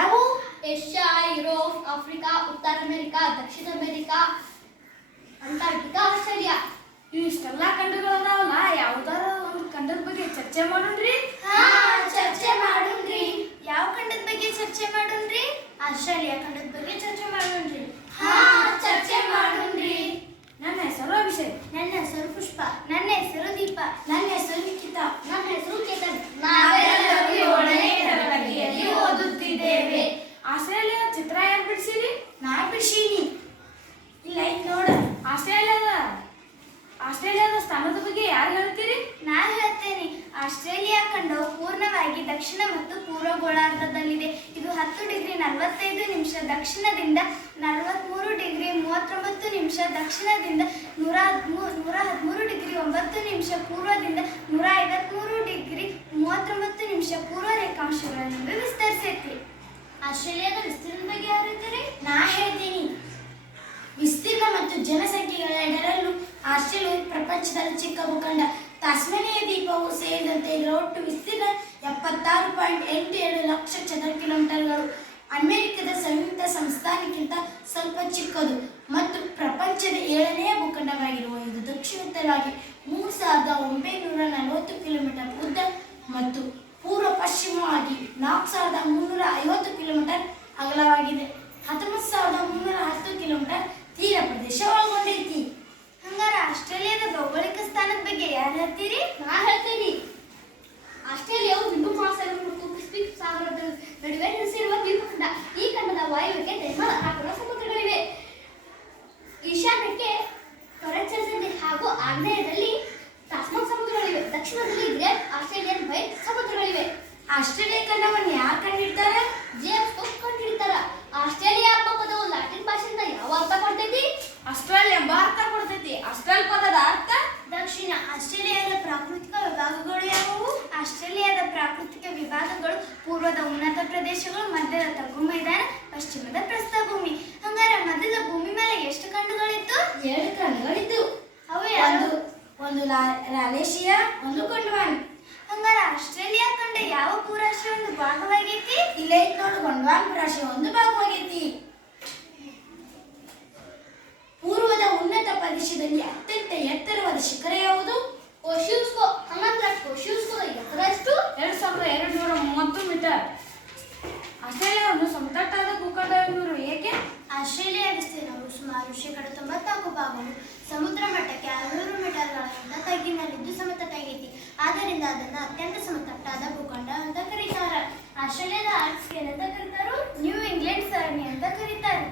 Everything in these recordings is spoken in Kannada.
ಯಾವ್ಯಾವು ಏಷ್ಯಾ ಯುರೋಪ್ ಆಫ್ರಿಕಾ ಉತ್ತರ ಅಮೆರಿಕಾ ದಕ್ಷಿಣ ಅಮೆರಿಕಾ ಅಂಟಾರ್ಟಿಕಾ ಆಸ್ಟ್ರೇಲಿಯಾ. ಇವಿಷ್ಟೆಲ್ಲ ಖಂಡಗಳದಾವಲ್ಲ ಯಾವ್ದಾರ ಒಂದು ಖಂಡದ ಬಗ್ಗೆ ಚರ್ಚೆ ಮಾಡೋಣ್ರಿ? ಹಾ ಚರ್ಚೆ ಮಾಡೋಣ್ರಿ. ಯಾವ ಖಂಡದ ಬಗ್ಗೆ ಚರ್ಚೆ ಮಾಡೋಣ್ರಿ? ಆಸ್ಟ್ರೇಲಿಯಾ ಖಂಡದ ಬಗ್ಗೆ ದಕ್ಷಿಣ ಮತ್ತು ಪೂರ್ವ ಗೋಳಾರ್ಧದಲ್ಲಿದೆ ಇದು ಹತ್ತು ಡಿಗ್ರಿ ನಲವತ್ತೈದು ನಿಮಿಷ ದಕ್ಷಿಣದಿಂದ ನಲವತ್ತ್ಮೂರು ಡಿಗ್ರಿ ಮೂವತ್ತೊಂಬತ್ತು ನಿಮಿಷ ದಕ್ಷಿಣದಿಂದ ನೂರ ನೂರ ಹದಿಮೂರು ಡಿಗ್ರಿ ಒಂಬತ್ತು ನಿಮಿಷ ಪೂರ್ವದಿಂದ ನೂರ ಐವತ್ತ್ಮೂರು ಡಿಗ್ರಿ ಮೂವತ್ತೊಂಬತ್ತು ನಿಮಿಷ ಪೂರ್ವ ರೇಖಾಂಶಗಳನ್ನು ವಿಸ್ತರಿಸೈತಿ ಆಸ್ಟ್ರೇಲಿಯಾದ ವಿಸ್ತೀರ್ಣ ಬಗ್ಗೆ ಯಾರು ಹೇಳ್ತಾರೆ? ನಾ ಹೇಳ್ತೀನಿ. ವಿಸ್ತೀರ್ಣ ಮತ್ತು ಜನಸಂಖ್ಯೆಗಳೆರಡರಲ್ಲೂ ಆಸ್ಟ್ರೇಲಿಯಾ ಪ್ರಪಂಚದಲ್ಲಿ ಚಿಕ್ಕ ಭೂಖಂಡ ತಾಸ್ಮೇನಿಯಾ ದೀಪವು ಸೇರಿದಂತೆ ಇದರ ಒಟ್ಟು ವಿಸ್ತೀರ್ಣ ಎಪ್ಪತ್ತಾರು ಪಾಯಿಂಟ್ ಎಂಟು ಎರಡು ಲಕ್ಷ ಚದರ ಕಿಲೋಮೀಟರ್ಗಳು. ಅಮೆರಿಕದ ಸಂಯುಕ್ತ ಸಂಸ್ಥಾನಕ್ಕಿಂತ ಸ್ವಲ್ಪ ಚಿಕ್ಕದು ಮತ್ತು ಪ್ರಪಂಚದ ಏಳನೆಯ ಭೂಖಂಡವಾಗಿರುವ ಇದು ದಕ್ಷಿಣೋತ್ತರವಾಗಿ ಮೂರು ಸಾವಿರದ ಒಂಬೈನೂರ ನಲವತ್ತು ಕಿಲೋಮೀಟರ್ ಉದ್ದ ಮತ್ತು ಪೂರ್ವ ಪಶ್ಚಿಮವಾಗಿ ನಾಲ್ಕು ಸಾವಿರದ ಮುನ್ನೂರ ಐವತ್ತು ಕಿಲೋಮೀಟರ್ ಅಗಲವಾಗಿದೆ ಹತ್ತೊಂಬತ್ತು ಸಾವಿರದ ಮುನ್ನೂರ ಹತ್ತು ಕಿಲೋಮೀಟರ್ ತೀರ ಪ್ರದೇಶ ಒಳಗೊಂಡೈತಿ ಹಂಗಾರ ಆಸ್ಟ್ರೇಲಿಯಾದ ಭೌಗೋಳಿಕ ಸ್ಥಾನದ ಬಗ್ಗೆ ಯಾರು ಹೇಳ್ತೀರಿ ನಾ ಹೇಳ್ತೀನಿ ಆಸ್ಟ್ರೇಲಿಯಾವು ಹಿಂದೂ ಮಹಾಸಾಗರ ಮತ್ತು ಪೆಸಿಫಿಕ್ ಸಾಗರದ ನಡುವೆ ನೆಲೆಸಿರುವ ದ್ವೀಪಖಂಡ ಈ ಖಂಡದ ವಾಯುವಿಗೆ ನಿರ್ಮಲ ಹಾಕುವ ಸಮುದ್ರಗಳಿವೆ. ಈಶಾನ್ಯಕ್ಕೆ ನದಿ ಹಾಗೂ ಆಗ್ನೇಯದಲ್ಲಿ ತಾಸ್ಮಾನ್ ಸಮುದ್ರಗಳಿವೆ. ದಕ್ಷಿಣದಲ್ಲಿ ಗ್ರೇಟ್ ಆಸ್ಟ್ರೇಲಿಯನ್ ವೈಟ್ ಸಮುದ್ರಗಳಿವೆ. ಆಸ್ಟ್ರೇಲಿಯಾ ಖಂಡವನ್ನು ಯಾರು ಕಂಡಿಡ್ತಾರೆ? ಜೇಮ್ಸ್ ಕುಕ್ ಕಂಡುಹಿಡಿತಾರ ಆಸ್ಟ್ರೇಲಿಯಾ ಎಂಬ ಪದವು ಲ್ಯಾಟಿನ್ ಭಾಷೆಯಿಂದ ಯಾವ ಅರ್ಥ ಕೊಡ್ತೈತಿ? ಆಸ್ಟ್ರೇಲಿಯಾ ಎಂಬ ಅರ್ಥ ಕೊಡ್ತೈತಿ. ಆಸ್ಟ್ರೇಲ್ ಪದದ ಅರ್ಥ? ದಕ್ಷಿಣ ಆಸ್ಟ್ರೇಲಿಯಾದ ಪ್ರಾಕೃತಿಕ ವಿಭಾಗಗಳು ಯಾವುವು? ಆಸ್ಟ್ರೇಲಿಯಾದ ಪ್ರಾಕೃತಿಕ ವಿಭಾಗಗಳು ಪೂರ್ವದ ಉನ್ನತ ಪ್ರದೇಶಗಳು ಮಧ್ಯದ ತಗ್ಗು ಮೈದಾನ ಪಶ್ಚಿಮದ ಪ್ರಸ್ಥಭೂಮಿ. ಹಂಗಾರೆ ಮಧ್ಯದ ಭೂಮಿ ಮೇಲೆ ಎಷ್ಟು ಕಣ್ಣುಗಳಿತ್ತು ಎರಡು ಕಣ್ಣುಗಳಿದ್ದು ಅವು ಒಂದು ಒಂದು ರಾಲೇಶಿಯಾ ಒಂದು ಗೊಂಡ್ವಾನ್. ಹಂಗಾರ ಆಸ್ಟ್ರೇಲಿಯಾ ಖಂಡ ಯಾವ ಪೂರಾಶ್ರ ಒಂದು ಭಾಗವಾಗೈತಿ ಇಲ್ಲ ನೋಡು ಗೊಂಡ್ವಾನ್ ಒಂದು ಭಾಗವಾಗೈತಿ ಪೂರ್ವದ ಉನ್ನತ ಪ್ರದೇಶದಲ್ಲಿ ಅತ್ಯಂತ ಎತ್ತರವಾದ ಶಿಖರ ಯಾವುದು? ಕೋಶಿಯುಸ್ಕೋ ಹಂಗಂದ್ರೆ ಕೋಶಿಯುಸ್ಕೋದ ಎತ್ತರ ಎರಡು ಸಾವಿರದ ಎರಡು ನೂರ ಮೂವತ್ತು ಮೀಟರ್. ಆಸ್ಟ್ರೇಲಿಯಾವನ್ನು ಸಮತಟ್ಟಾದ ಭೂಖಂಡ ಏಕೆ? ಆಸ್ಟ್ರೇಲಿಯಾ ವಿಸ್ತೀರ್ಣವು ಸುಮಾರು ಶೇಕಡ ತೊಂಬತ್ನಾಲ್ಕು ಭಾಗವು ಸಮುದ್ರ ಮಟ್ಟಕ್ಕೆ ಆರುನೂರು ಮೀಟರ್ಗಳಿಂದ ತಗ್ಗಿನಲ್ಲಿದ್ದು ಸಮತಟ್ಟಾಗೈತಿ. ಆದ್ದರಿಂದ ಅದನ್ನು ಅತ್ಯಂತ ಸಮತಟ್ಟಾದ ಭೂಖಂಡ ಅಂತ ಕರೀತಾರೆ. ಆಸ್ಟ್ರೇಲಿಯಾದ ಆರ್ಟ್ಸ್ ಏನಂತ ಕರೀತಾರೋ? ನ್ಯೂ ಇಂಗ್ಲೆಂಡ್ ಸರಣಿ ಅಂತ ಕರೀತಾರೆ.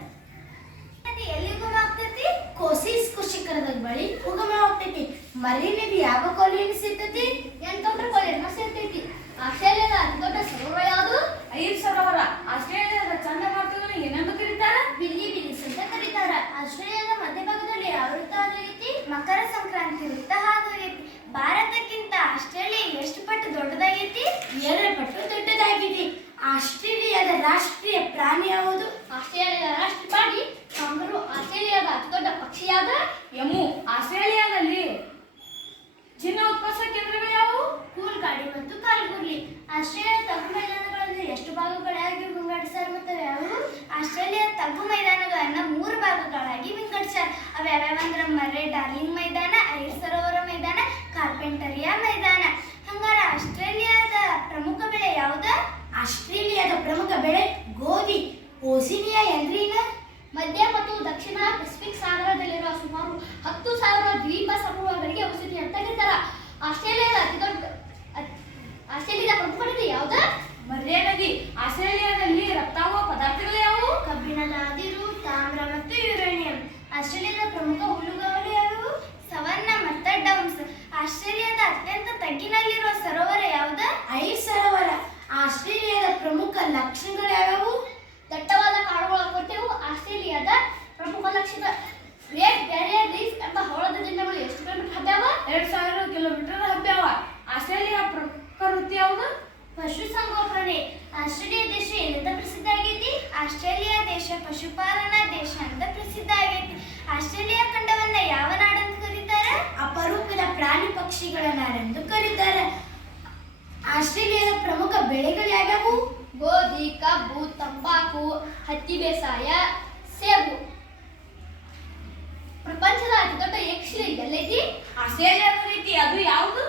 ಎಲ್ಲಿ ಉಗಮ ಆಗ್ತೈತಿ ಕೋಸಿಸ್ ಶಿಖರದ ಬಳಿ ಮರಿ ನದಿ ಯಾವ ಕೊಲ್ಲಿಯಲ್ಲಿ ಸಿಗ್ತೈತಿ? ಎನ್ಕೌಂಟರ್ ಕೊಲೆಯನ್ನ ಸೇರ್ತೈತಿ ಆಸ್ಟ್ರೇಲಿಯಾದ ಅತಿದೊಡ್ಡ ಸರೋವರ ಯಾವುದು? ಐದು ಸರೋವರ. ಆಸ್ಟ್ರೇಲಿಯಾದ ಚಂಡಮಾರುತಗಳನ್ನು ಏನೆಂದು ಕರೀತಾರೆ ಬಿಲ್ಲಿ ಬಿಲ್ಲಿಸ್ ಅಂತ ಕರೀತಾರ ಆಸ್ಟ್ರೇಲಿಯಾದ ಮಧ್ಯಭಾಗದಲ್ಲಿ ಯಾವ ವೃತ್ತ ಹಾದೋಗೈತಿ ಮಕರ ಸಂಕ್ರಾಂತಿ ವೃತ್ತ ಹಾದೋಗೈತಿ ಭಾರತಕ್ಕಿಂತ ಆಸ್ಟ್ರೇಲಿಯಾ ಎಷ್ಟು ಪಟ್ಟು ದೊಡ್ಡದಾಗೈತಿ ಎರಡು ಪಟ್ಟು ದೊಡ್ಡದಾಗಿದೆ ಆಸ್ಟ್ರೇಲಿಯಾದ ರಾಷ್ಟ್ರೀಯ ಪ್ರಾಣಿ ಯಾವುದು ಆಸ್ಟ್ರೇಲಿಯಾದ ರಾಷ್ಟ್ರ ಪ್ರಾಣಿ ಕಾಂಗರು ಆಸ್ಟ್ರೇಲಿಯಾದ ಅತಿದೊಡ್ಡ ಪಕ್ಷಿ ಯಾವುದು ಎಮ್ಮು ಆಸ್ಟ್ರೇಲಿಯಾದಲ್ಲಿ ಚಿನ್ನ ಉತ್ಪಾದಕ ಕೇಂದ್ರಗಳು ಯಾವುವು ಕೂಲ್ಗಾಡಿ ಮತ್ತು ಕಾಲ್ಗುರ್ಲಿ ಆಸ್ಟ್ರೇಲಿಯಾ ತಗ್ಗು ಮೈದಾನಗಳನ್ನು ಎಷ್ಟು ಭಾಗಗಳಾಗಿ ವಿಂಗಡಿಸ್ಯಾರ ಮತ್ತು ಯಾವುವು ಆಸ್ಟ್ರೇಲಿಯಾ ತಗ್ಗು ಮೈದಾನಗಳನ್ನ ಮೂರು ಭಾಗಗಳಾಗಿ ವಿಂಗಡಿಸ್ಯಾರ. ಅವು ಯಾವ್ಯಾವಂದ್ರೆ ಮರ್ರೆ ಡಾರ್ಲಿಂಗ್ ಮೈದಾನ ಐರ್ ಸರೋವರ ಮೈದಾನ ಕಾರ್ಪೆಂಟರಿಯಾ ಮೈದಾನ ಹಂಗಾರೆ ಆಸ್ಟ್ರೇಲಿಯಾದ ಪ್ರಮುಖ ಬೆಳೆ ಯಾವ್ದ ಆಸ್ಟ್ರೇಲಿಯಾದ ಪ್ರಮುಖ ಬೆಳೆ ಗೋಧಿ ಓಸಿನಿಯಾ ಎಂದ್ರೀನ ಮಧ್ಯ ಮತ್ತು ದಕ್ಷಿಣ ಪೆಸಿಫಿಕ್ ಸಾಗರದಲ್ಲಿರುವ ಸುಮಾರು ಹತ್ತು ಸಾವಿರ ದ್ವೀಪ ಸಮೂಹಗಳಿಗೆ ವಸತಿ ಅಂತ ಕರೀತಾರ ಆಸ್ಟ್ರೇಲಿಯಾದ ಅತಿದೊಡ್ಡ ಅತ್- ಆಸ್ಟ್ರೇಲಿಯಾದ ಪ್ರಮುಖ ನದಿ ಯಾವ್ದು ಮರ್ಯ ನದಿ ಆಸ್ಟ್ರೇಲಿಯಾದಲ್ಲಿ ರಫ್ತಾಗುವ ಪದಾರ್ಥಗಳು ಯಾವುವು ಕಬ್ಬಿಣದ ಅದಿರು ತಾಮ್ರ ಮತ್ತು ಯುರೇನಿಯಂ ಆಸ್ಟ್ರೇಲಿಯಾದ ಪ್ರಮುಖ ಹುಲ್ಲುಗಾವಲು ಯಾವುವು ಸವನ್ನ ಮತ್ತು ಡೌನ್ಸ್ ಆಸ್ಟ್ರೇಲಿಯಾದ ಅತ್ಯಂತ ತಗ್ಗಿನಲ್ಲಿರುವ ಸರೋವರ ಯಾವುದು ಐರ್ ಸರೋವರ ಆಸ್ಟ್ರೇಲಿಯಾದ ಪ್ರಮುಖ ಲಕ್ಷಣಗಳು ಯಾವ್ಯಾವು ದಟ್ಟವಾದ ಕಾಡುಗಳ ಕೊರತೆಯು ಆಸ್ಟ್ರೇಲಿಯಾದ ಪ್ರಮುಖ ಲಕ್ಷಣ ಗ್ರೇಟ್ ಬ್ಯಾರಿಯರ್ ರೀಫ್ ಎಂಬ ಹವಳದ ಜಿಲ್ಲೆಗಳು ಎಷ್ಟು ಕಿಲೋಮೀಟರ್ ಹಬ್ಬ್ಯಾವ ಎರಡ್ ಸಾವಿರ ಕಿಲೋಮೀಟರ್ ಹಬ್ಬ್ಯಾವ ಆಸ್ಟ್ರೇಲಿಯಾ ಪ್ರಮುಖ ವೃತ್ತಿ ಯಾವುದು ಪಶುಸಂಗೋಪನೆ ಆಸ್ಟ್ರೇಲಿಯಾ ದೇಶ ಏನಂತ ಪ್ರಸಿದ್ಧ ಆಗೈತಿ ಆಸ್ಟ್ರೇಲಿಯಾ ದೇಶ ಪಶುಪಾಲನಾ ದೇಶ ಅಂತ ಪ್ರಸಿದ್ಧ ಆಗೈತಿ. ಆಸ್ಟ್ರೇಲಿಯಾ ಖಂಡವನ್ನ ಯಾವ ನಾಡಂತ ಕರೀತಾರೆ? ಅಪರೂಪದ ಪ್ರಾಣಿ ಪಕ್ಷಿಗಳ ನಾಡೆಂದು ಕರೀತಾರೆ. ಆಸ್ಟ್ರೇಲಿಯಾದ ಪ್ರಮುಖ ಬೆಳೆಗಳು ಯಾವ್ಯಾವು? ಗೋಧಿ, ಕಬ್ಬು, ತಂಬಾಕು, ಹತ್ತಿ ಬೇಸಾಯ, ಸೇಬು. ಪ್ರಪಂಚದ ಅತಿ ದೊಡ್ಡ ಯಕ್ಷಿ ಎಲ್ಲೈತಿ ಆಸ್ಟ್ರೇಲಿಯಾದ ರೀತಿ ಅದು ಯಾವುದು?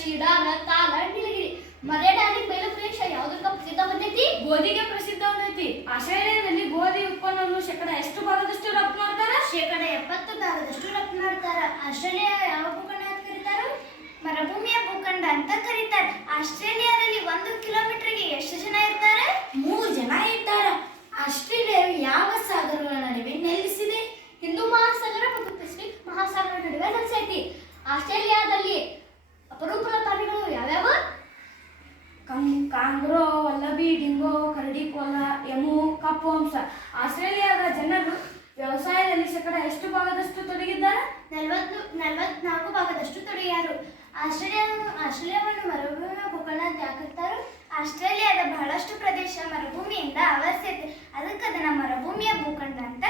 ಶಿಡಾರ ತಾಲ ನೀಲಗಿರಿ ಮಲೆನಾಡಿ ಬಯಲು ಪ್ರದೇಶ ಯಾವುದಕ್ಕ ಪ್ರಸಿದ್ಧ ಬಂದೈತಿ ಗೋಧಿಗೆ ಪ್ರಸಿದ್ಧ ಬಂದೈತಿ ಆಸ್ಟ್ರೇಲಿಯಾದಲ್ಲಿ ಗೋಧಿ ಉತ್ಪನ್ನವನ್ನು ಶೇಕಡ ಎಷ್ಟು ಭಾಗದಷ್ಟು ರಫ್ತು ಮಾಡ್ತಾರ? ಶೇಕಡ ಎಪ್ಪತ್ತು ಭಾಗದಷ್ಟು ರಫ್ತು ಮಾಡ್ತಾರ. ಆಸ್ಟ್ರೇಲಿಯಾ ಯಾವ ಭೂಖಂಡ ಅಂತ ಕರೀತಾರ? ಮರುಭೂಮಿಯ ಭೂಖಂಡ ಅಂತ ಕರೀತಾರೆ. ಆಸ್ಟ್ರೇಲಿಯಾದಲ್ಲಿ ಒಂದು ಕಿಲೋಮೀಟರ್ಗೆ ಎಷ್ಟು ಜನ ಇರ್ತಾರೆ? ಮೂರು ಜನ ಇರ್ತಾರೆ. ಆಸ್ಟ್ರೇಲಿಯಾವು ಯಾವ ಸಾಗರಗಳ ನಡುವೆ ನೆಲೆಸಿದೆ? ಹಿಂದೂ ಮಹಾಸಾಗರ ಮತ್ತು ಪೆಸಿಫಿಕ್ ಮಹಾಸಾಗರ ನಡುವೆ ನೆಲೆಸೈತಿ. ಆಸ್ಟ್ರೇಲಿಯಾದಲ್ಲಿ ಕಪ್ಪು ಅಂಶ. ಆಸ್ಟ್ರೇಲಿಯಾದ ಜನರು ವ್ಯವಸಾಯದಲ್ಲಿ ಶೇಕಡ ಎಷ್ಟು ಭಾಗದಷ್ಟು ತೊಡಗಿದ್ದಾರೆ? ನಲವತ್ತು, ನಲವತ್ನಾಲ್ಕು ಭಾಗದಷ್ಟು ತೊಡಗಿಯಾರು. ಆಸ್ಟ್ರೇಲಿಯಾವನ್ನು ಆಸ್ಟ್ರೇಲಿಯಾವನ್ನು ಮರುಭೂಮಿ ಭೂಖಂಡ ಅಂತ ಆಸ್ಟ್ರೇಲಿಯಾದ ಬಹಳಷ್ಟು ಪ್ರದೇಶ ಮರುಭೂಮಿಯಿಂದ ಅವಶ್ಯತೆ ಅದಕ್ಕೆ ಅದನ್ನು ಮರುಭೂಮಿಯ ಭೂಖಂಡ ಅಂತ